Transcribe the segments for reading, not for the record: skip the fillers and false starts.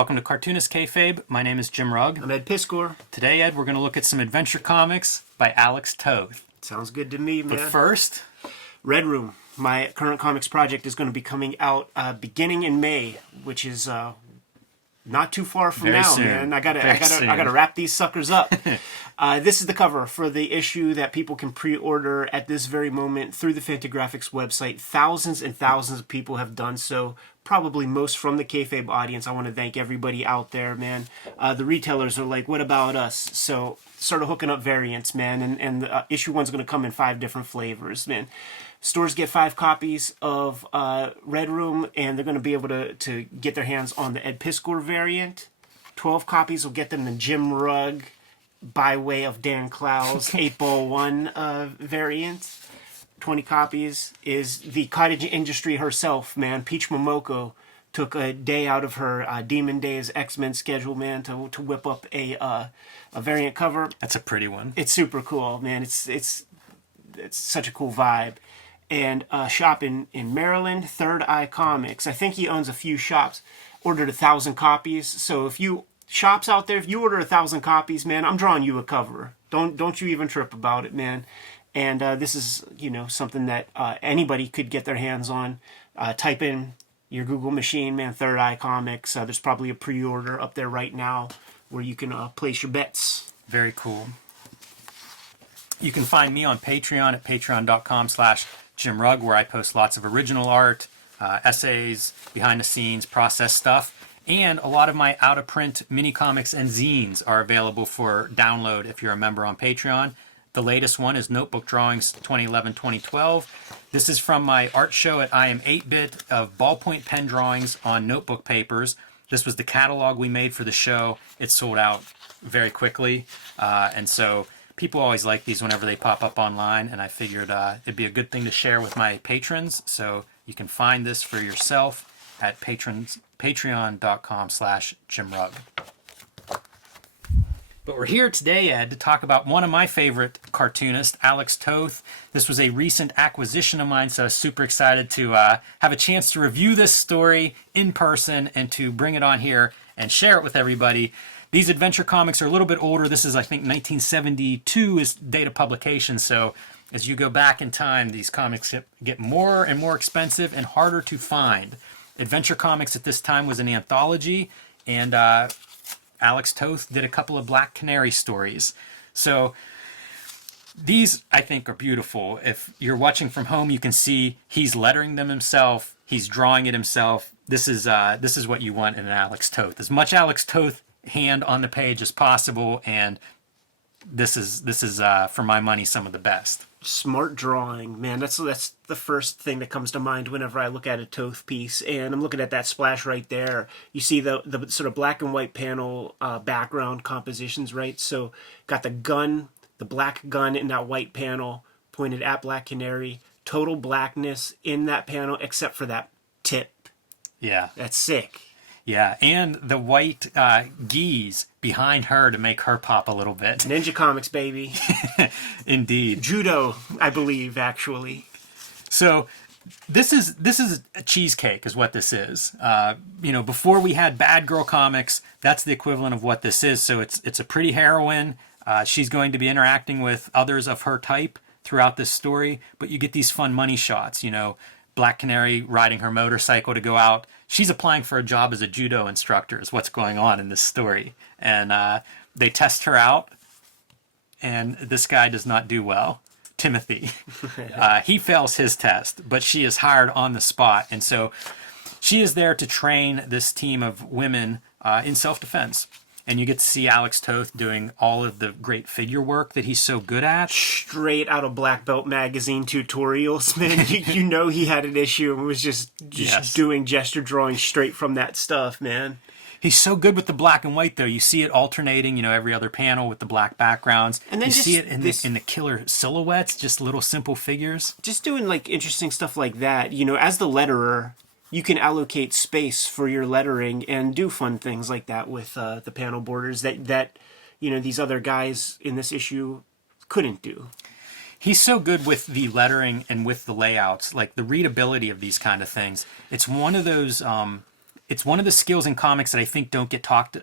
Welcome to Cartoonist Kayfabe. My name is Jim Rugg. I'm Ed Piscor. Today, Ed, we're going to look at some adventure comics by Toth. Sounds good to me, man. But first, Red Room. My current comics project is going to be coming out beginning in May, which is not too far from Very now, soon. man. I gotta Soon. wrap these suckers up. This is the cover for the issue that people can pre-order at this very moment through the Fantagraphics website. Thousands and thousands of people have done so. Probably most from the Kayfabe audience. I want to thank everybody out there, man. The retailers are like, what about us? So started hooking up variants, man. And the, issue 1's going to come in 5 different flavors, man. Stores get 5 copies of Red Room, and they're going to be able to get their hands on the Ed Piscor variant. 12 copies will get them the Jim Rugg by way of Dan Clow's 8-Ball 1 variant. 20 copies is the cottage industry herself, man. Peach Momoko took a day out of her Demon Days X-Men schedule, man, to whip up a variant cover. that's a pretty one. It's super cool, man. It's such a cool vibe. And shop in Maryland, Third Eye Comics. I think he owns a few shops. Ordered 1,000 copies. So if you shops out there, if you order 1,000 copies, man, I'm drawing you a cover. Don't you even trip about it, man. And this is, something that anybody could get their hands on. Type in your Google machine, man, Third Eye Comics. There's probably a pre-order up there right now where you can place your bets. Very cool. You can find me on Patreon at patreon.com/Jim Rugg, where I post lots of original art, essays, behind the scenes, process stuff, and a lot of my out-of-print mini comics and zines are available for download if you're a member on Patreon. The latest one is Notebook Drawings 2011-2012. This is from my art show at I Am 8-Bit of ballpoint pen drawings on notebook papers. This was the catalog we made for the show. It sold out very quickly, and so people always like these whenever they pop up online, and I figured it'd be a good thing to share with my patrons, so you can find this for yourself at patreon.com/Jim Rugg. But we're here today, Ed, to talk about one of my favorite cartoonists, Toth. This was a recent acquisition of mine, so I was super excited to have a chance to review this story in person and to bring it on here and share it with everybody. These adventure comics are a little bit older. This is, I think, 1972 is date of publication, so as you go back in time, these comics get more and more expensive and harder to find. Adventure Comics at this time was an anthology, and Toth did a couple of Black Canary stories. So these, I think, are beautiful. If you're watching from home, you can see he's lettering them himself. He's drawing it himself. This is what you want in an Toth. As much Toth hand on the page as possible, and this is for my money some of the best. Smart drawing, man. That's the first thing that comes to mind whenever I look at a Toth piece, and I'm looking at that splash right there. You see the sort of black and white panel background compositions, right? So got the gun, the black gun in that white panel pointed at Black Canary. Total blackness in that panel except for that tip. Yeah, That's sick. yeah, and the white geese behind her to make her pop a little bit. Ninja Comics, baby. Indeed. Judo, I believe, actually. So this is a cheesecake is what this is. Before we had Bad Girl Comics, that's the equivalent of what this is. So it's a pretty heroine. She's going to be interacting with others of her type throughout this story, but you get these fun money shots. Black Canary riding her motorcycle to go out. She's applying for a job as a judo instructor is what's going on in this story. And they test her out, and this guy does not do well. Timothy. He fails his test, but she is hired on the spot. And so she is there to train this team of women in self-defense. And you get to see Toth doing all of the great figure work that he's so good at. Straight out of Black Belt magazine tutorials, man. you know he had an issue and was just Yes. doing gesture drawing straight from that stuff, man. He's so good with the black and white, though. You see it alternating, every other panel with the black backgrounds. And then you just see it in this- the killer silhouettes, just little simple figures. Just doing like interesting stuff like that. As the letterer, you can allocate space for your lettering and do fun things like that with the panel borders that these other guys in this issue couldn't do. He's so good with the lettering and with the layouts, like the readability of these kind of things. It's one of those it's one of the skills in comics that I think don't get talked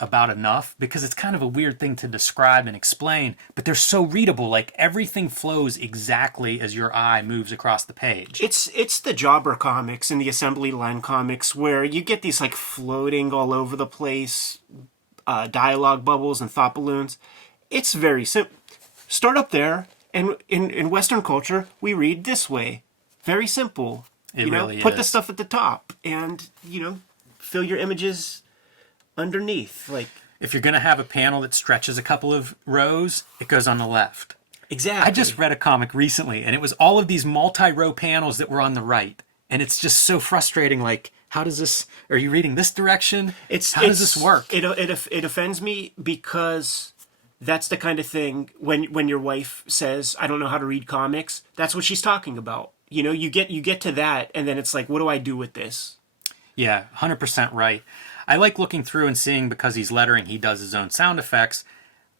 about enough because it's kind of a weird thing to describe and explain, but they're so readable. Like everything flows exactly as your eye moves across the page. It's the Jobber comics and the assembly line comics where you get these like floating all over the place dialogue bubbles and thought balloons. It's very simple. Start up there, and in Western culture, we read this way. Very simple. It really put is. the stuff at the top, and fill your images underneath. Like If you're going to have a panel that stretches a couple of rows, it goes on the left. exactly. I just read a comic recently, and it was all of these multi-row panels that were on the right. And it's just so frustrating. Like, how does this... Are you reading this direction? How does this work? It offends me because that's the kind of thing when your wife says, "I don't know how to read comics." That's what she's talking about. You get to that, and then it's like, what do I do with this? Yeah, 100% right. I like looking through and seeing, because he's lettering, he does his own sound effects,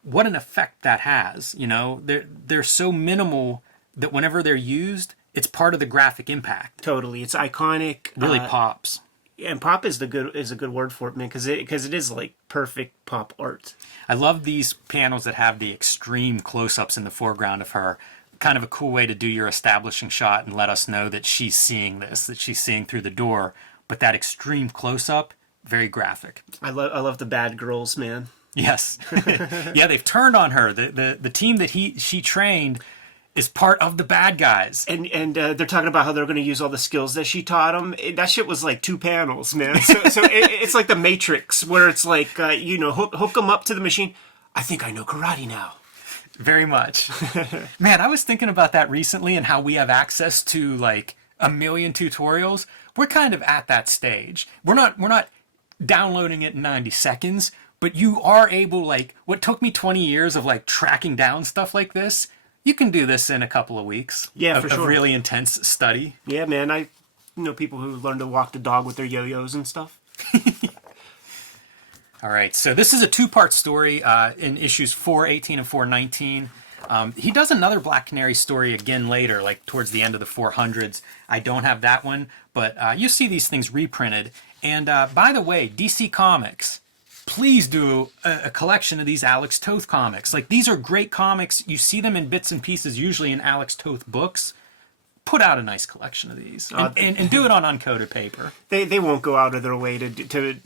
what an effect that has. They're so minimal that whenever they're used, it's part of the graphic impact. Totally, it's iconic. Really pops. And pop is a good word for it, man, because it is like perfect pop art. I love these panels that have the extreme close-ups in the foreground of her. Kind of a cool way to do your establishing shot and let us know that she's seeing this, that she's seeing through the door. But that extreme close-up, very graphic. I love the bad girls, man. Yes. Yeah, they've turned on her. The team that she trained is part of the bad guys. And they're talking about how they're going to use all the skills that she taught them. That shit was like 2 panels, man. So it's like the Matrix, where it's like, hook them up to the machine. I think I know karate now. Very much. Man, I was thinking about that recently and how we have access to like a million tutorials. We're kind of at that stage. We're not downloading it in 90 seconds, but you are able, like, what took me 20 years of like tracking down stuff like this, you can do this in a couple of weeks. Yeah, for sure. Of really intense study. Yeah, man. I know people who learn to walk the dog with their yo-yos and stuff. All right, so this is a 2-part story in issues 418 and 419. He does another Black Canary story again later, like towards the end of the 400s. I don't have that one, but you see these things reprinted. And by the way, DC Comics, please do a collection of these Alex Toth comics. Like, these are great comics. You see them in bits and pieces, usually in Alex Toth books. Put out a nice collection of these and do it on uncoated paper. They won't go out of their way to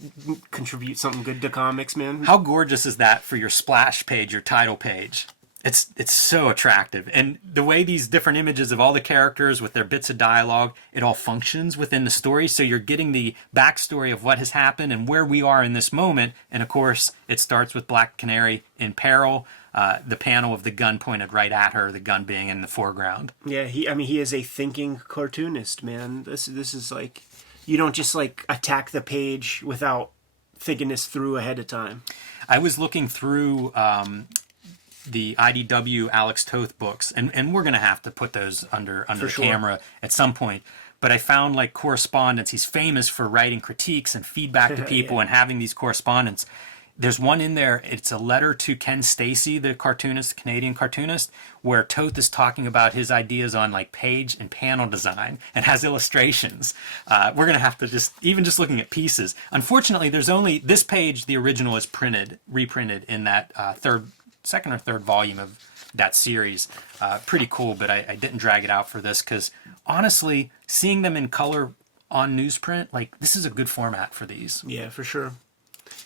contribute something good to comics, man. How gorgeous is that for your splash page, your title page? It's so attractive. And the way these different images of all the characters with their bits of dialogue, it all functions within the story. So you're getting the backstory of what has happened and where we are in this moment. And of course, it starts with Black Canary in peril. The panel of the gun pointed right at her, the gun being in the foreground. Yeah, he is a thinking cartoonist, man. This is like, you don't just like attack the page without thinking this through ahead of time. I was looking through the IDW Alex Toth books, and we're going to have to put those under the camera at some point. But I found like correspondence. He's famous for writing critiques and feedback to people Yeah. and having these correspondence. There's one in there, it's a letter to Ken Stacy, the cartoonist, the Canadian cartoonist, where Toth is talking about his ideas on like page and panel design and has illustrations. We're going to have to just looking at pieces. Unfortunately, there's only, this page, the original is reprinted in that second or third volume of that series. Pretty cool, but I didn't drag it out for this because honestly, seeing them in color on newsprint, like, this is a good format for these. Yeah, for sure.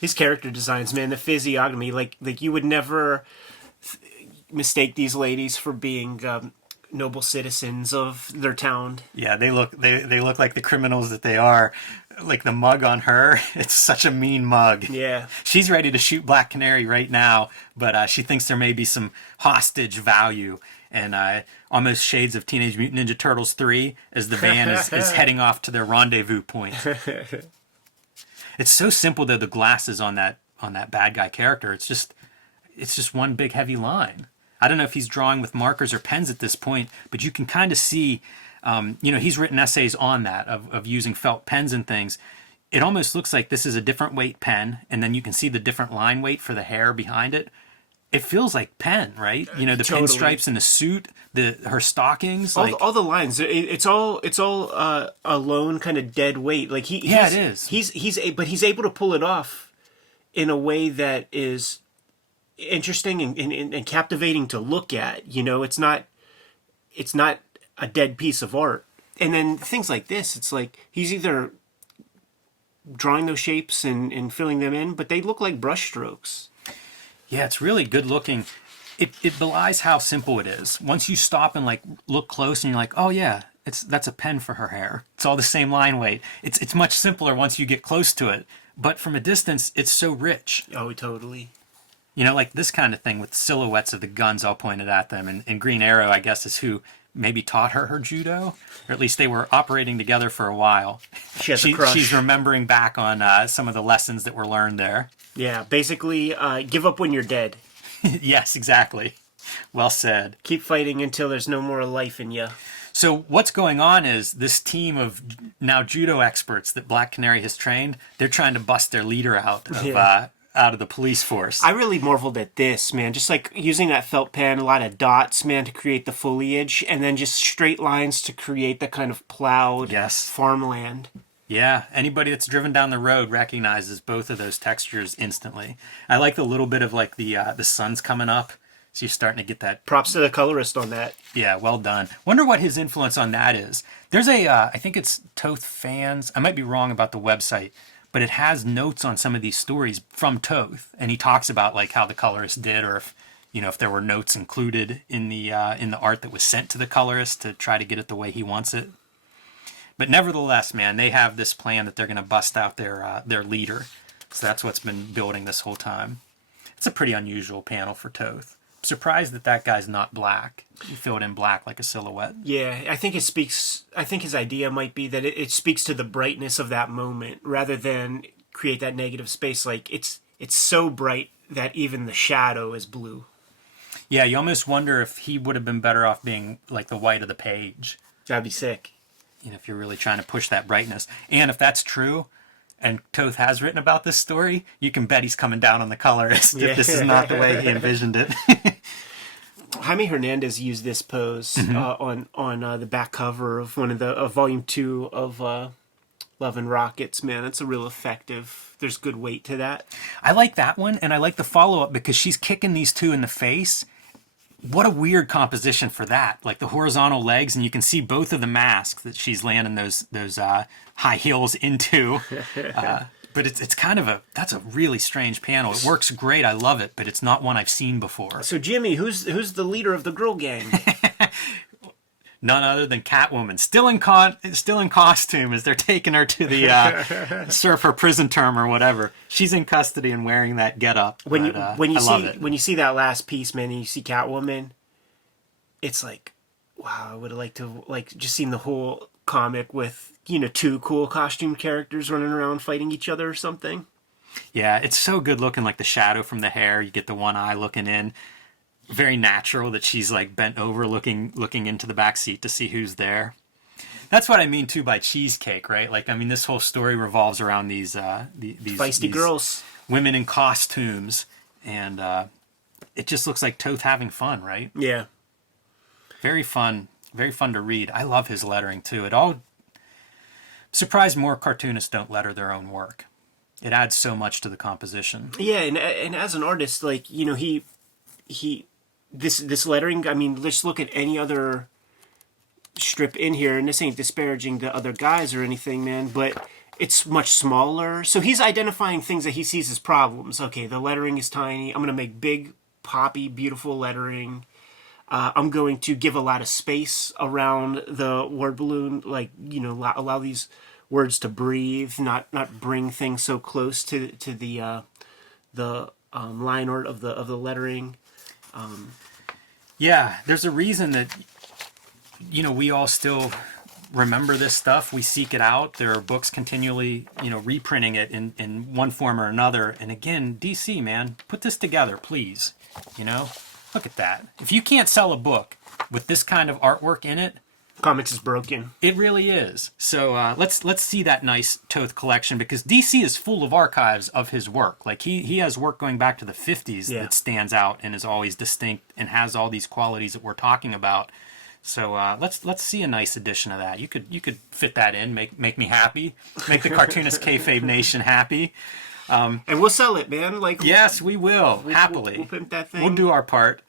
His character designs, man, the physiognomy, like you would never mistake these ladies for being noble citizens of their town. Yeah, they look like the criminals that they are. Like the mug on her, it's such a mean mug. Yeah. She's ready to shoot Black Canary right now, but she thinks there may be some hostage value. And almost shades of Teenage Mutant Ninja Turtles 3 as the van is heading off to their rendezvous point. It's so simple though, the glasses on that bad guy character. It's just one big heavy line. I don't know if he's drawing with markers or pens at this point, but you can kind of see, he's written essays on that of using felt pens and things. It almost looks like this is a different weight pen, and then you can see the different line weight for the hair behind it. it feels like Pen, right? You know, the Totally. pinstripes in the suit, her stockings, like all the lines. It's all a lone kind of dead weight. Like Yeah, it is. But he's able to pull it off in a way that is interesting and captivating to look at. You know, it's not a dead piece of art. And then things like this, it's like he's either drawing those shapes and filling them in, but they look like brush strokes. Yeah, it's really good looking. It belies how simple it is. Once you stop and like look close, and you're like, oh yeah, that's a pen for her hair. It's all the same line weight. It's much simpler once you get close to it. But from a distance, it's so rich. Oh, totally. You know, like this kind of thing with silhouettes of the guns all pointed at them. And Green Arrow, I guess, is who maybe taught her judo, or at least they were operating together for a while. She has a crush. She's remembering back on some of the lessons that were learned there. Yeah, basically, give up when you're dead. Yes, exactly. Well said. Keep fighting until there's no more life in you. So what's going on is this team of now judo experts that Black Canary has trained, they're trying to bust their leader out of the police force. I really marveled at this, man. Just like using that felt pen, a lot of dots, man, to create the foliage, and then just straight lines to create the kind of plowed farmland. Yeah, anybody that's driven down the road recognizes both of those textures instantly. I like the little bit of like the sun's coming up, so you're starting to get that. Props to the colorist on that. Yeah, well done. Wonder what his influence on that is. There's I think it's Toth Fans. I might be wrong about the website, but it has notes on some of these stories from Toth, and he talks about like how the colorist did, or if there were notes included in the art that was sent to the colorist to try to get it the way he wants it. But nevertheless, man, they have this plan that they're going to bust out their leader. So that's what's been building this whole time. It's a pretty unusual panel for Toth. I'm surprised that guy's not black. He filled in black like a silhouette. Yeah, I think his idea might be that it speaks to the brightness of that moment rather than create that negative space. Like it's so bright that even the shadow is blue. Yeah, you almost wonder if he would have been better off being like the white of the page. That'd be sick. You know, if you're really trying to push that brightness. And if that's true, and Toth has written about this story, you can bet he's coming down on the colorist if this is not the way he envisioned it. Jaime Hernandez used this pose on the back cover of volume 2 of Love and Rockets. Man, it's a real effective. There's good weight to that. I like that one, and I like the follow-up because she's kicking these two in the face. What a weird composition for that. Like the horizontal legs, and you can see both of the masks that she's landing those high heels into. But it's kind of that's a really strange panel. It works great. I love it, but it's not one I've seen before. So Jimmy, who's the leader of the girl gang? None other than Catwoman, still in costume as they're taking her to the serve her prison term or whatever. She's in custody and wearing that getup. When you see that last piece, man, and you see Catwoman, it's like, wow, I would have liked to just seen the whole comic with 2 cool costume characters running around fighting each other or something. Yeah, it's so good looking, like the shadow from the hair. You get the one eye looking in. Very natural that she's like bent over looking into the back seat to see who's there. That's what I mean too by cheesecake, right? Like, I mean, this whole story revolves around these feisty girls, women in costumes, and it just looks like Toth having fun, right? Yeah, very fun to read. I love his lettering too. Surprised more cartoonists don't letter their own work. It adds so much to the composition. Yeah, and as an artist, like he this lettering, I mean, let's look at any other strip in here, and this ain't disparaging the other guys or anything, man, but it's much smaller. So he's identifying things that he sees as problems. Okay, the lettering is tiny. I'm going to make big, poppy, beautiful lettering. I'm going to give a lot of space around the word balloon, like, allow these words to breathe, not bring things so close to the line art of the lettering. Yeah, there's a reason that we all still remember this stuff. We seek it out. There are books continually reprinting it in one form or another. And again, DC, man, put this together, please. Look at that. If you can't sell a book with this kind of artwork in it, Comics is broken. It really is. So let's see that nice Toth collection, because DC is full of archives of his work. Like he has work going back to the 50s that stands out and is always distinct and has all these qualities that we're talking about. So let's see a nice edition of that. You could fit that in, make me happy, make the Cartoonist Kayfabe Nation happy. And we'll sell it, man. Like, yes, we will, happily. We'll pimp that thing. We'll do our part.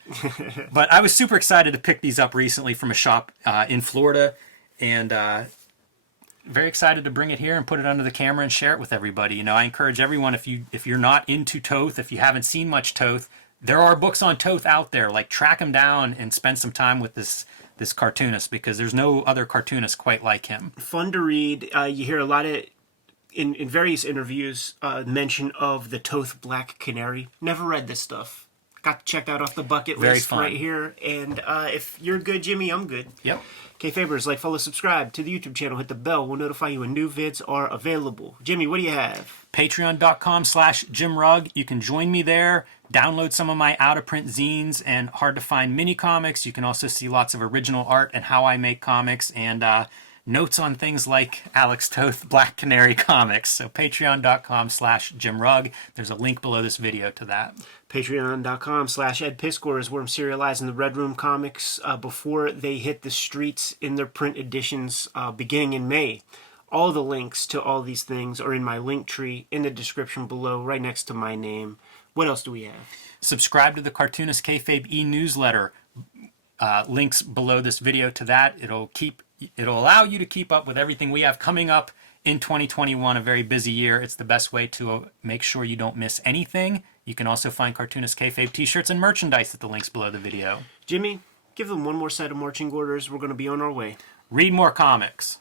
But I was super excited to pick these up recently from a shop in Florida, and very excited to bring it here and put it under the camera and share it with everybody. You know, I encourage everyone, if you're not into Toth, if you haven't seen much Toth, there are books on Toth out there. Like, track him down and spend some time with this cartoonist, because there's no other cartoonist quite like him. Fun to read. You hear a lot of, in various interviews, mention of the Toth Black Canary. Never read this stuff. Got to check that off the bucket list right here. And if you're good, Jimmy, I'm good. Yep. Kayfabers, like, follow, subscribe to the YouTube channel. Hit the bell. We'll notify you when new vids are available. Jimmy, what do you have? Patreon.com/JimRugg. You can join me there. Download some of my out-of-print zines and hard-to-find mini-comics. You can also see lots of original art and how I make comics, and notes on things like Alex Toth Black Canary comics. So patreon.com/JimRugg. There's a link below this video to that. Patreon.com/EdPiscor is where I'm serializing the Red Room comics before they hit the streets in their print editions beginning in May. All the links to all these things are in my link tree in the description below, right next to my name. What else do we have? Subscribe to the Cartoonist Kayfabe e-newsletter. Links below this video to that. It'll allow you to keep up with everything we have coming up in 2021, a very busy year. It's the best way to make sure you don't miss anything. You can also find Cartoonist Kayfabe t-shirts and merchandise at the links below the video. Jimmy, give them one more set of marching orders. We're going to be on our way. Read more comics.